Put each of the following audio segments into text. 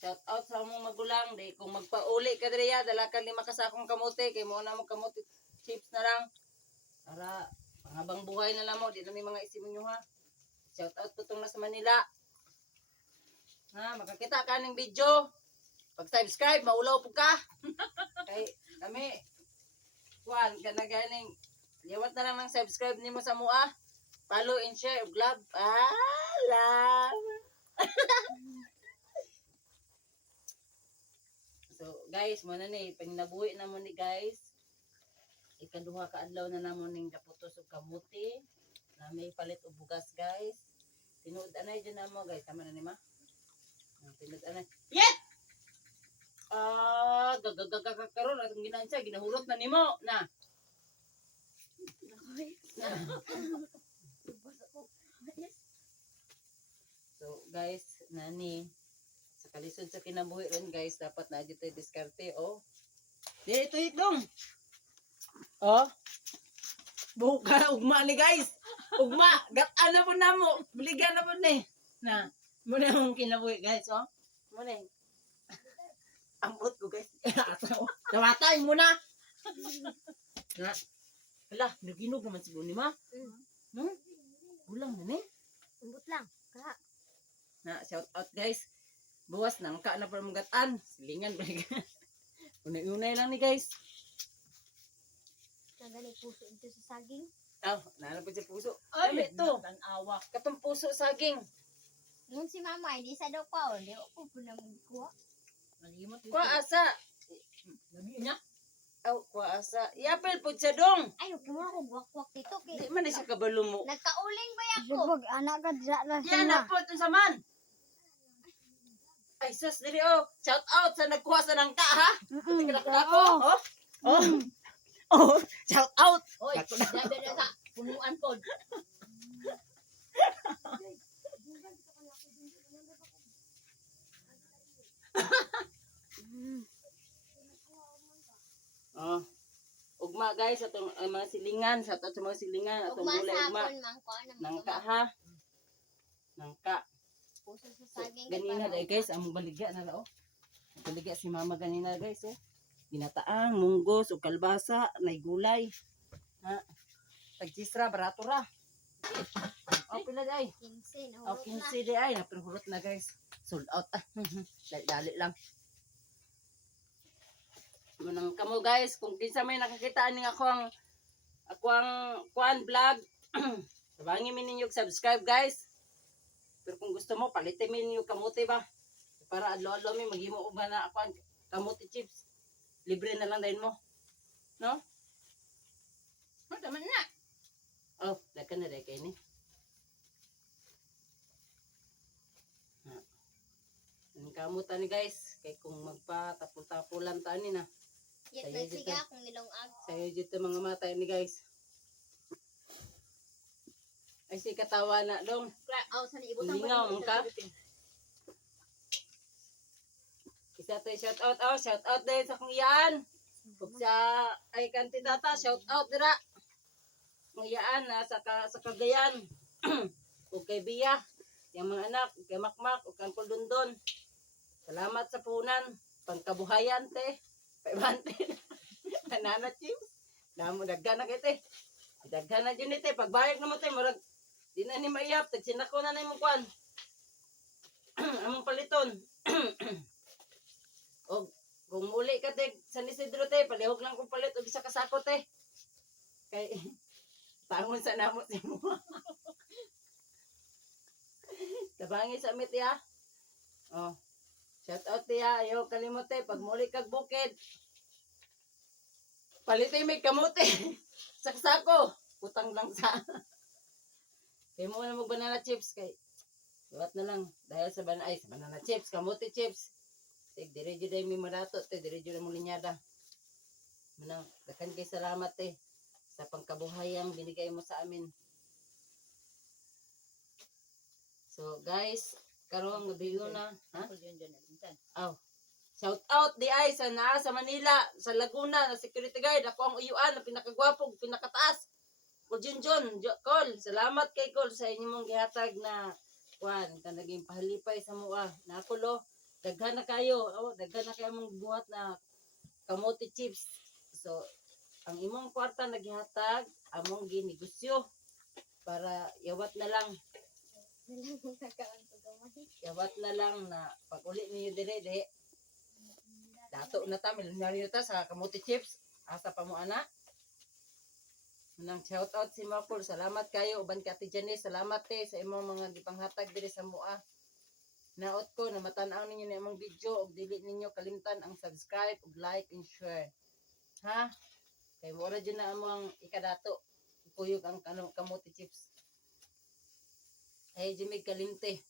Shout out sa mong magulang. Di kung magpauli ka diriya, dala ka 5 kasakong kamote. Kay mo na mo kamote chips na lang. Para panghabang buhay na lang mo. Di na may mga isim nyo ha. Shout out po itong nasa Manila. Ha, makakita ka ng video. Pag-subscribe, maulaw po ka. Kay kami, kuhan, ganaganing. Liwat na lang ng subscribe nimo sa mua. Follow and share, love. Love. So, guys, mo na ni, pagnabuhi na mo ni guys. Ikaduha ka adlaw na namo ning daputos og kamuti. Na may palit og bugas, guys. Tinuod anay dyan na mo, guys. Tama na ni ma? Tinuod anay. Yet! Gagagagagagaron. Atong ginaan siya, ginahurot na ni mo. Na. So, guys, nani. Sa kalisod sa kinabuhi ron, guys, dapat na dito diskarte, oh. Dito itong. Oh. Buka, ugma ni, guys. Ugma, gatan na po na mo. Buligan na po ni. Na, muna mong kinabuhi, guys, oh. Muna yung. Ambot ko, guys. Nawatay mo na. Na. Hala, naginog naman siguro ni ma. Ulang na ni. Umbot lang. Ka. Na, shout out, guys. Buwas nang ka na pa mong gatan. Silingan ba? Unay-unay lang ni, guys. Naganay puso ito sa saging. Oh, nalapit sa puso. Ay, ito. Tanawa. Katong puso saging. Nung si mama, hindi sa daw pa. Hindi ako po na magkuha. Malimot. Kwa asa. Lagi niya. Oh, kwa asa. Yapel po siya dong. Ay, huwag mo akong wakwak dito. Di man na siya kabalo mo. Nagkauling ba ako? Bubog, anak ka dyan na Yan na po ito sa man. Ay, sus, diri oh. Shout out sa nagkuha sa nangka, ha? Pati ka nakadako, oh. Oh. Oh, shout out. Hoy, dabi na sa punuan po. Oh. Ugma guys, atong mga silingan, sa atong mga silingan, atong gulay ugma. Nangka ha. Nangka. Puso sa saging. Ganina dai guys, among baligya na lao. Baligya si mama ganina guys, oh. Ginataang, munggos, ug kalbasa, nay gulay. Ha. Tagchisra barato ra. Oh, pila day? 15. Oh, 15 day ay, napirhurot na guys. Sold out ah. Dali lang. Manang kamo guys, kung kinsa may nakakita ning ako ang kuan vlog, tabangin mi ninyo subscribe guys. Pero kung gusto mo palitin mi ninyo kamote ba? Para adlaw-adlaw mi maghimo og na ako kamote chips. Libre na lang din mo. No? Tama na. Oh, dakan na dai kay ni. Ang kamutan ni guys, kay kung magpatapol-tapulan ta ni na. Yet, Sayo may dito. siga akong nilongag. Sayo dito mga mata ni guys. Ay si katawa na dong. Aw sa ibutan Lingaw ang ka. Isa tayo shout out. Oh, shout out din sa kong iyaan. Kung sa ay kantidata, shout out dira. Kung iyaan na sa Cagayan. O kay Bia. Yung mga anak, kay Makmak, o kay Dundon. Salamat sa punan. Pangkabuhayan te. 500. Banana chips. Damo daghan na kite. Daghan na dyan ite. Pagbayag na mo te, murag di na ni maiyap. Tagsinako na na yung kwan. Among paliton. O kung muli ka te, San Isidro te, palihog lang kong palit o isa kasako te. Kay tangon sa namot si mo. Tabangi sa amit ya. Oh. Shout out ya, ayo kalimot te pag muli kag bukid. Palitay may kamote. Saksako, utang lang sa. Kay mo na mag banana chips kay. Buhat na lang dahil sa banana chips, kamote chips. Tig dire jud ay mi marato te, dire jud mo linyada. Manang dakan kay salamat te sa pangkabuhayang binigay mo sa amin. So guys, karong gabi na, ha? Oh. Shout out di ay sa naa sa Manila, sa Laguna, na security guard, ako ang uyuan na pinakagwapo, pinakataas. Kol Junjun, Kol, salamat kay Kol sa inyong gihatag na kuan, ka naging pahalipay sa mua. Na ako lo, daghan na kayo. Oh, daghan na kayo mong buhat na kamote chips. So, ang imong kwarta naghihatag, among ginegosyo para yawat na lang. Yawat na lang na pag uli ninyo dire, dato na ta, milyonaryo ta sa kamote chips. Asa pa mo ana? Nang shout out si Mapol. Salamat kayo. Uban ka Ate Janice. Salamat te sa imong mga gipanghatag dire sa mua. Naot ko na matanaw ninyo na imong video ug dili ninyo kalimtan ang subscribe ug like and share. Ha? Kay mo ra na among ikadato. Kuyog ang kamote chips. Ay Jimmy kalimte.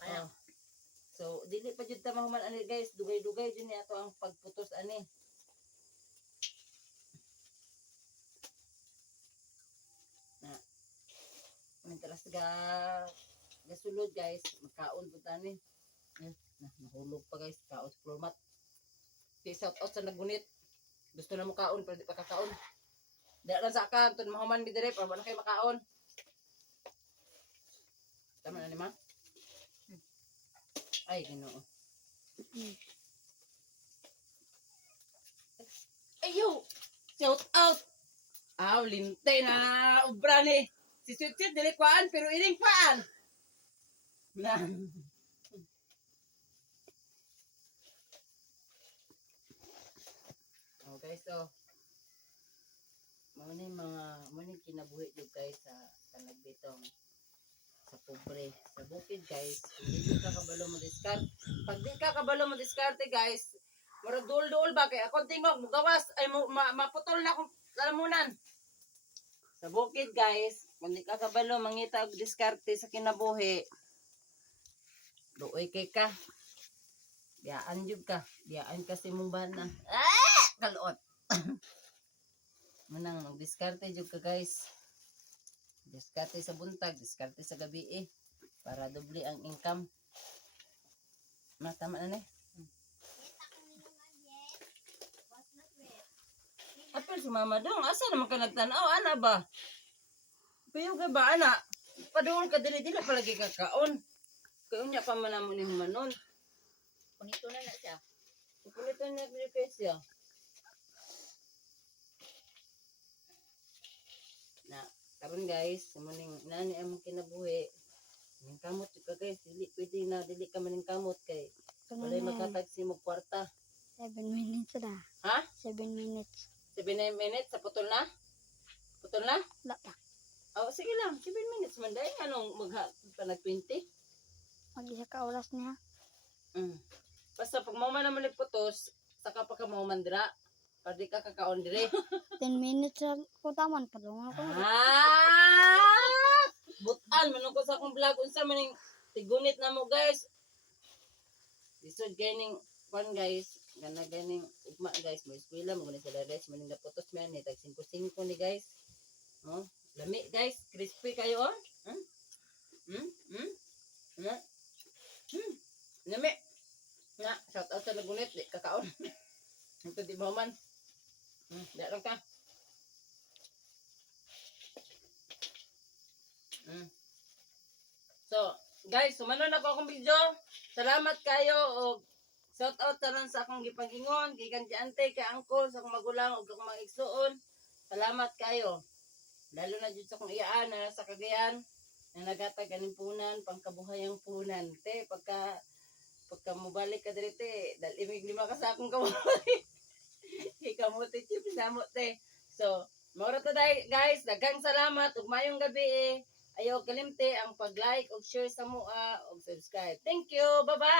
Kaya. Oh. So dili pa jud ta mahuman ani guys, dugay-dugay jud ni ato ang pagputos ani. Na. Mintalas gasulod guys, magkaon pud tani. Nahulog pa guys, kaon sa floor mat. Peace out sa nagunit. Gusto na mo kaon pero di pa kakaon. Dala lang sa akan, tun mahuman mi dire para na kayo makaon. Tama na ni ma? Ay, Ginoo. Ayo! Shout out! Aw, linte na ubra ni. Si Sweet dili kwaan pero ining paan. Na. Okay, so mo ni kinabuhi jud guys sa kanagbitong sa pobre sa bukid guys. Hindi ka kabalo mo discard. Pag di ka kabalo mo diskarte guys, mura dul-dul ba kay ako tingog mugawas ay maputol na akong lalamunan. Sa bukid guys, kung di ka kabalo mangita og diskarte sa kinabuhi. Duoy kay ka. Biyaan jud ka. Biyaan kasi mong bana. Kalot. Manang mag-diskarte jud ka guys. Diskarte sa buntag, diskarte sa gabi para doble ang income. Tama na ni. Apil si Mama Dong, asa naman ka nagtanaw, ana ba? Puyog ka ba, ana? Paduol ka dili-dili palagi kakaon. Kaya unya pa man mo ni humanon. Punito na siya. Punito na siya. Na, karon guys, muning nani among kinabuhi. Ning kamot ka guys, dili pwede na dili ka maning kamot kay walay makatag si mo kwarta. 7 minutes na. Ha? 7 minutes. 7 minutes sa putol na? Putol na? Wala pa. Oh, sige lang, 7 minutes man dai anong magha pa nag 20. Mag-isa ka oras niya. Basta pag mo man naman putos, saka pa ka mo mandra. Para di ka kakaon dire. 10 minutes na ko taman pa doon ako. Butan man ko sa akong vlog unsa maning tigunit na mo guys. Lisod gaining kon guys, ganing ugma guys, mo eskwela mo ni sila guys, maning naputos man ni tag 5-5 ni guys. Oh, lami guys, crispy kayo oh. Lami. Na, shout out sa nagunit, di kakaon. Ito di mo man. Darang ka. So, guys, sumanon ako akong video. Salamat kayo o shout out tanan sa akong gipagingon, gikan di ante kay angkol sa akong magulang ug akong mga igsuon. Salamat kayo. Lalo na jud sa akong iyaan na sa Cagayan na nagatag aning punan, pangkabuhayang punan. Te, pagka mobalik ka diri te, dalimig lima ka sa akong kamote. Kamote chips na mo te. So, maura ta guys, daghang salamat ug mayong gabi. Ayaw kalimte ang pag-like ug share sa mua ug subscribe. Thank you. Bye-bye.